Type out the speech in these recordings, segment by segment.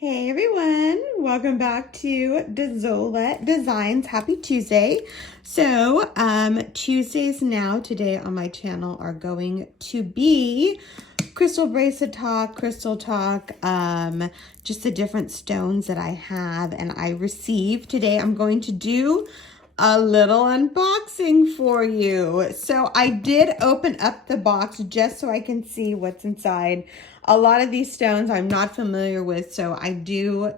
Hey everyone, welcome back to Desolate Designs. Happy Tuesday. So Tuesdays now today on my channel are going to be crystal bracelet talk, crystal talk, just the different stones that I have and I received. Today I'm going to do a little unboxing for you. So I did open up the box just so I can see what's inside. A lot of these stones I'm not familiar with, so I do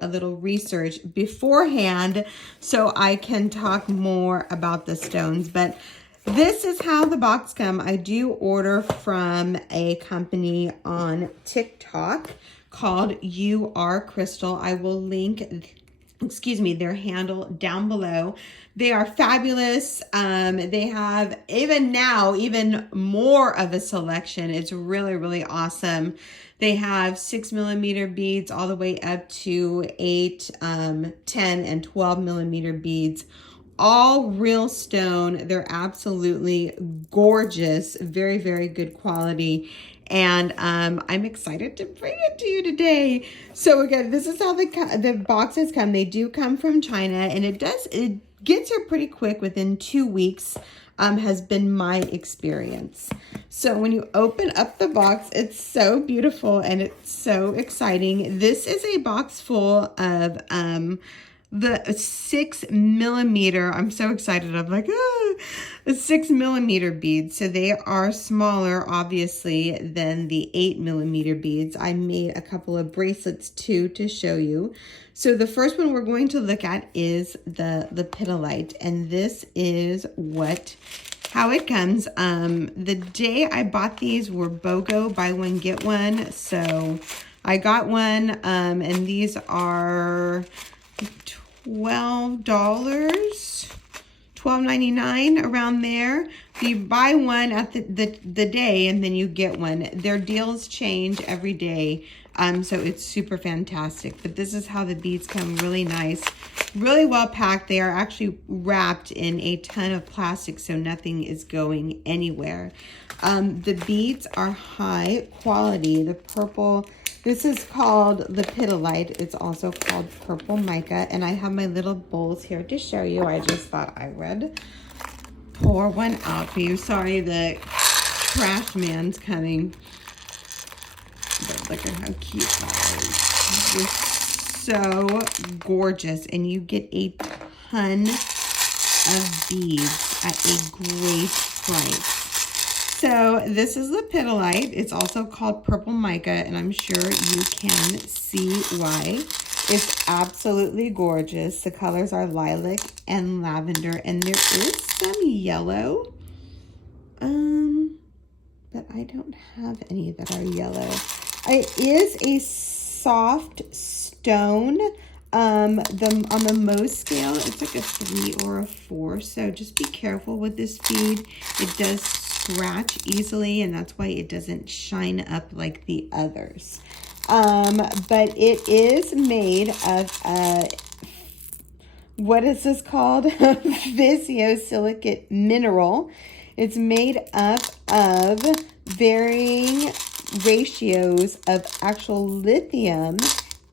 a little research beforehand so I can talk more about the stones. But this is how the box come. I do order from a company on TikTok called You Are Crystal. I will link their handle down below. They are fabulous. They have even more of a selection. It's really awesome. They have 6mm beads all the way up to 8, 10, and 12mm beads. All real stone. They're absolutely gorgeous. Very good quality. And I'm excited to bring it to you today. So again, this is how the boxes come. They do come from China, and it gets here pretty quick. Within 2 weeks has been my experience. So when you open up the box, it's so beautiful and it's so exciting. This is a box full of the 6mm, I'm so excited. I'm like, the 6mm beads. So they are smaller, obviously, than the 8mm beads. I made a couple of bracelets too to show you. So the first one we're going to look at is the Lepidolite, and this is how it comes. The day I bought these were BOGO, buy one get one. So I got one, and these are $12, $12.99 around there. You buy one at the day and then you get one. Their deals change every day, so it's super fantastic. But this is how the beads come, really nice, really well packed. They are actually wrapped in a ton of plastic, so nothing is going anywhere. The beads are high quality. The purple, this is called Lepidolite. It's also called purple mica. And I have my little bowls here to show you. I just thought I would pour one out for you. Sorry, the trash man's coming. But look at how cute that is. It's so gorgeous. And you get a ton of beads at a great price. So this is Lepidolite. It's also called purple mica, and I'm sure you can see why. It's absolutely gorgeous. The colors are lilac and lavender, and there is some yellow. But I don't have any that are yellow. It is a soft stone. On the Mohs scale, it's like a 3 or a 4. So just be careful with this bead. It does scratch easily, and that's why it doesn't shine up like the others. But it is made of what is this called? Viscosilicate mineral. It's made up of varying ratios of actual lithium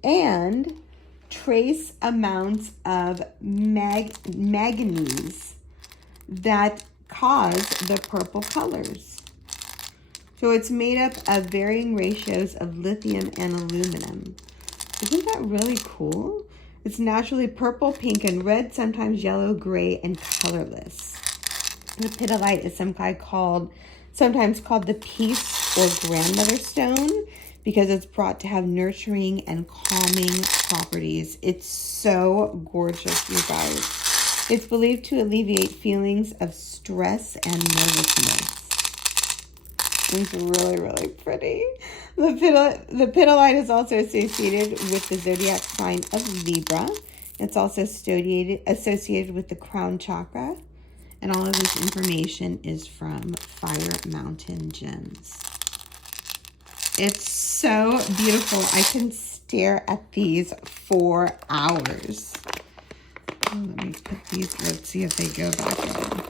and trace amounts of manganese that cause the purple colors. So it's made up of varying ratios of lithium and aluminum. Isn't that really cool? It's naturally purple, pink, and red, sometimes yellow, gray, and colorless. Lepidolite is sometimes called the peace or grandmother stone because it's brought to have nurturing and calming properties. It's so gorgeous, you guys. It's believed to alleviate feelings of stress and nervousness. It's really pretty. Lepidolite is also associated with the zodiac sign of Libra. It's also associated with the crown chakra. And all of this information is from Fire Mountain Gems. It's so beautiful. I can stare at these for hours. Let me put these, let's see if they go back in.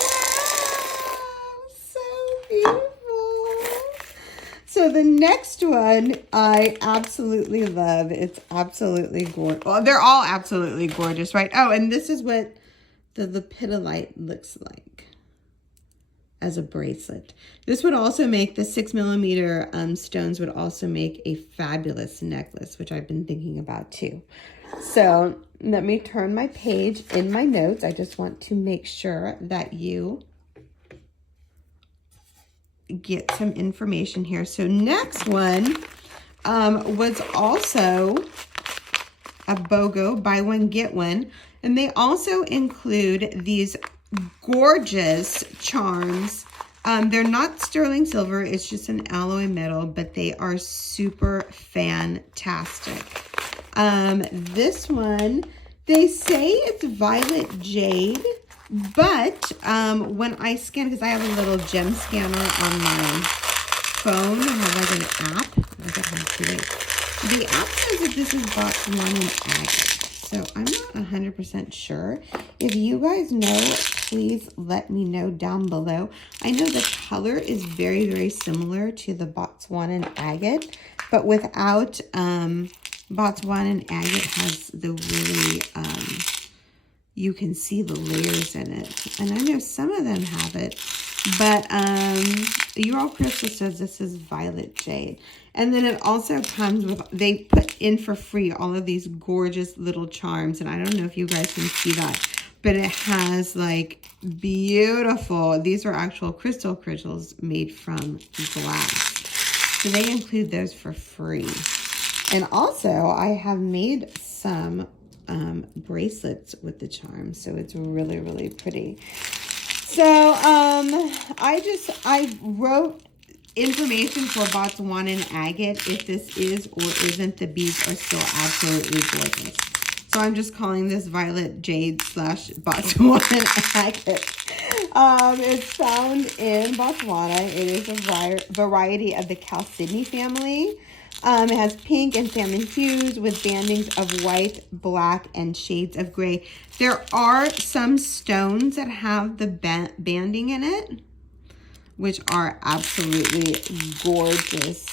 Wow, so beautiful. So the next one I absolutely love. It's absolutely gorgeous. Well, they're all absolutely gorgeous, right? Oh, and this is what the Lepidolite looks like as a bracelet. This would also make the 6mm stones would also make a fabulous necklace, which I've been thinking about too. So let me turn my page in my notes. I just want to make sure that you get some information here. So next one was also a BOGO, buy one, get one. And they also include these gorgeous charms. They're not sterling silver, it's just an alloy metal, but they are super fantastic. This one, they say it's violet jade, but when I scan, because I have a little gem scanner on my phone, I have like an app. Look at how cute. The app says that this is Botswana agate. So I'm not 100% sure. If you guys know, please let me know down below. I know the color is very, very similar to the Botswana agate, but without Botswana agate has the really, you can see the layers in it. And I know some of them have it, but Ural Crystal says this is violet jade. And then it also comes with, they put in for free all of these gorgeous little charms. And I don't know if you guys can see that, but it has like beautiful, these are actual crystals made from glass. So they include those for free. And also I have made some bracelets with the charms. So it's really, really pretty. So I wrote information for Botswana agate. If this is or isn't, the beads are still absolutely gorgeous. So I'm just calling this violet jade / Botswana agate. It's found in Botswana. It is a variety of the Chalcedony family. It has pink and salmon hues with bandings of white, black, and shades of gray. There are some stones that have the banding in it, which are absolutely gorgeous.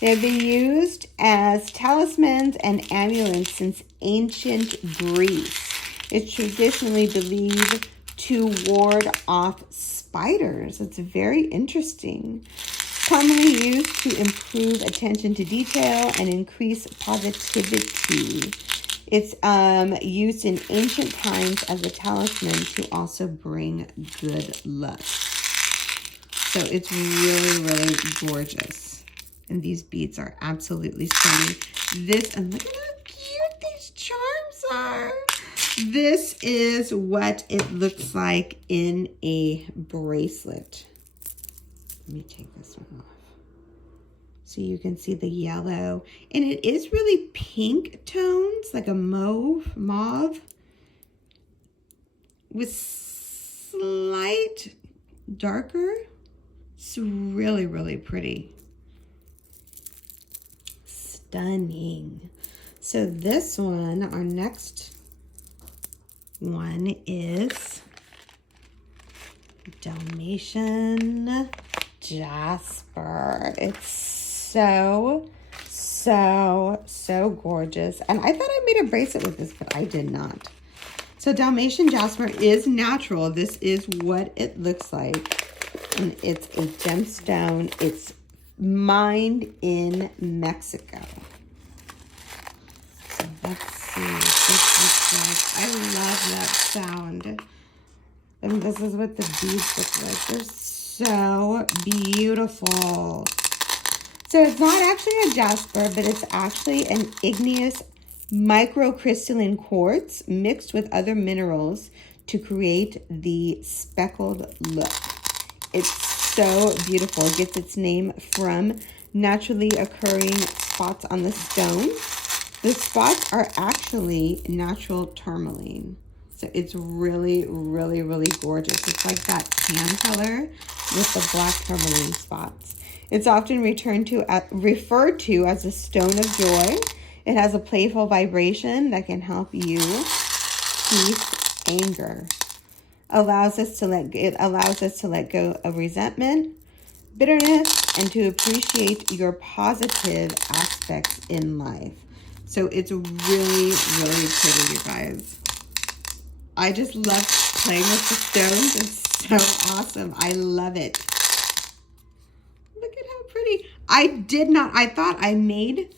They have been used as talismans and amulets since ancient Greece. It's traditionally believed to ward off spiders. It's very interesting. Commonly used to improve attention to detail and increase positivity. It's used in ancient times as a talisman to also bring good luck. So it's really, really gorgeous. And these beads are absolutely stunning. This, and look at how cute these charms are. This is what it looks like in a bracelet. Let me take this one off. So you can see the yellow. And it is really pink tones, like a mauve, with slight darker. It's really, really pretty. Stunning. So this one, our next one is Dalmatian Jasper. It's so gorgeous. And I thought I made a bracelet with this, but I did not. So Dalmatian Jasper is natural. This is what it looks like. And it's a gemstone. It's mined in Mexico. So let's see what this looks like. I love that sound. And this is what the beads look like. They're so beautiful. So it's not actually a jasper, but it's actually an igneous microcrystalline quartz mixed with other minerals to create the speckled look. It's so beautiful. It gets its name from naturally occurring spots on the stone. The spots are actually natural tourmaline. So it's really, really, really gorgeous. It's like that tan color with the black tourmaline spots. It's often referred to as a stone of joy. It has a playful vibration that can help you peace anger. It allows us to let go of resentment, bitterness, and to appreciate your positive aspects in life. So it's really, really pretty, you guys. I just love playing with the stones. It's so awesome. I love it. Look at how pretty. I thought I made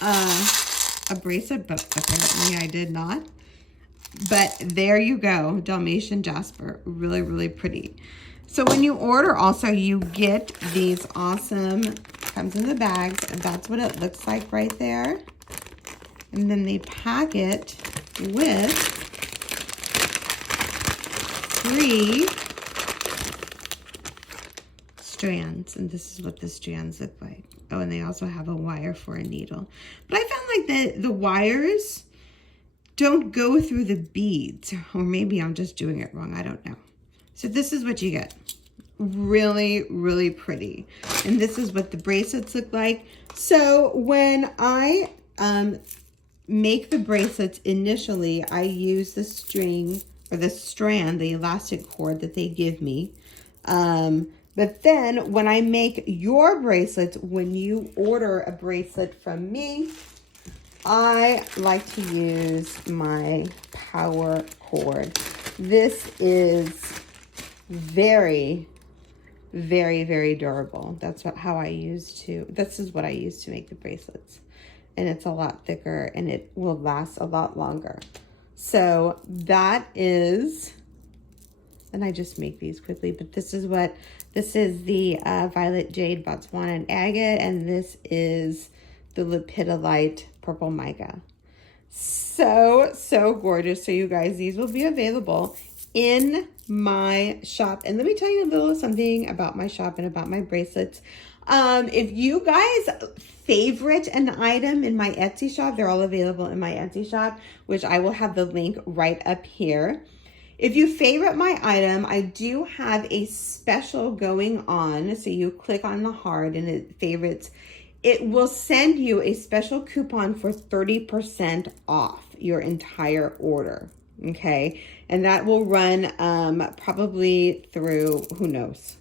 a bracelet, but apparently I did not. But there you go, Dalmatian Jasper. Really, really pretty. So when you order also, you get these awesome, comes in the bags, and that's what it looks like right there. And then they pack it with 3 strands, and this is what the strands look like. Oh, and they also have a wire for a needle. But I found like the wires don't go through the beads, or maybe I'm just doing it wrong. I don't know. So this is what you get. Really, really pretty. And this is what the bracelets look like. So when I make the bracelets initially, I use the string or the strand, the elastic cord that they give me. But then when I make your bracelets, when you order a bracelet from me, I like to use my power cord. This is very, very, very durable. This is what I use to make the bracelets. And it's a lot thicker and it will last a lot longer. So that is, and I just make these quickly, but this is the violet jade, Botswana, and agate, and this is the lepidolite purple mica. So gorgeous. So you guys, these will be available in my shop. And let me tell you a little something about my shop and about my bracelets. If you guys favorite an item in my Etsy shop, they're all available in my Etsy shop, which I will have the link right up here. If you favorite my item, I do have a special going on. So you click on the heart and it favorites. It will send you a special coupon for 30% off your entire order. Okay. And that will run probably through, who knows?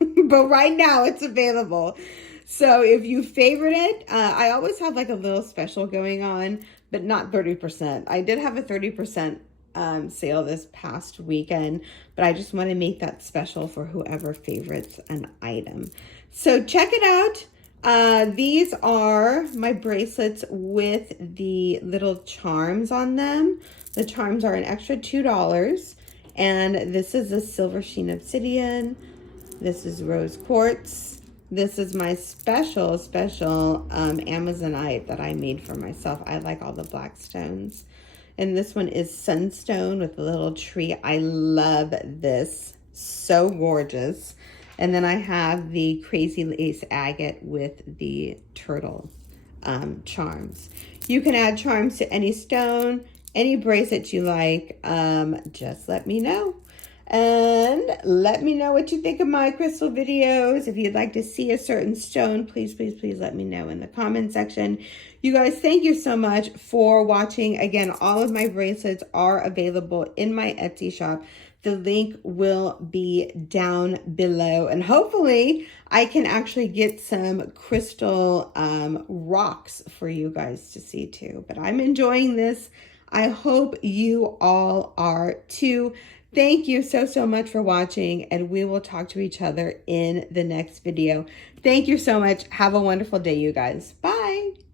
But right now it's available. So if you favorite it, I always have like a little special going on, but not 30%. I did have a 30% sale this past weekend, but I just want to make that special for whoever favorites an item. So check it out. These are my bracelets with the little charms on them. The charms are an extra $2. And this is a silver sheen obsidian. This is rose quartz. This is my special Amazonite that I made for myself. I like all the black stones. And this one is sunstone with a little tree. I love this. So gorgeous. And then I have the crazy lace agate with the turtle charms. You can add charms to any stone, any bracelet you like. Just let me know. And let me know what you think of my crystal videos. If you'd like to see a certain stone, please, please, please let me know in the comment section. You guys, thank you so much for watching. Again, all of my bracelets are available in my Etsy shop. The link will be down below. And hopefully I can actually get some crystal rocks for you guys to see too. But I'm enjoying this. I hope you all are too. Thank you so much for watching, and we will talk to each other in the next video. Thank you so much. Have a wonderful day, you guys. Bye.